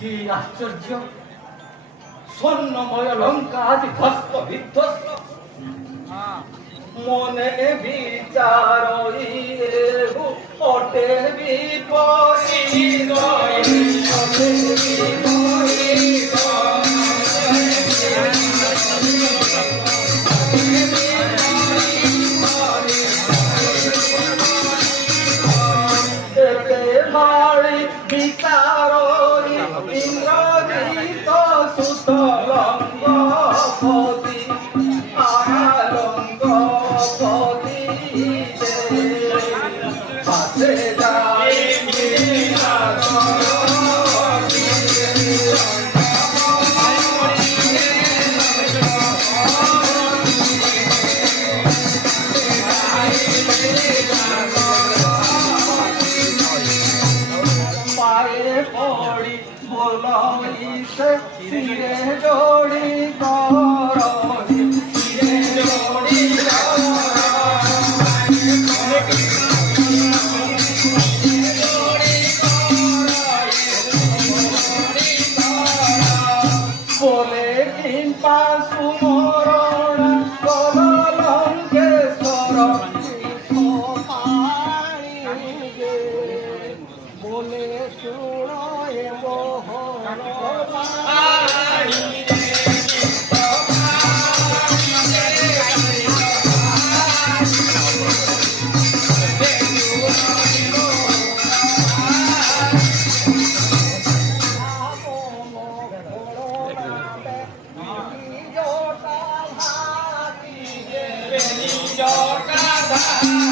কি আশ্চর্য স্বর্ণময় লঙ্কা আজ ধ্বস্ত বিধ্বস্ত মনে বিচার ওটে বিপরীত বিচার ইন্দ্রজিত সুতলঙ্গ পতি আলঙ্গ পতি পাশে যায় পড়ি বলইছে শিরে জোড়ি করহি শিরে জোড়ি বলে কিম্পা সুমরণ কলঙ্কেশ্বর বলে শুণয় মোহন জটা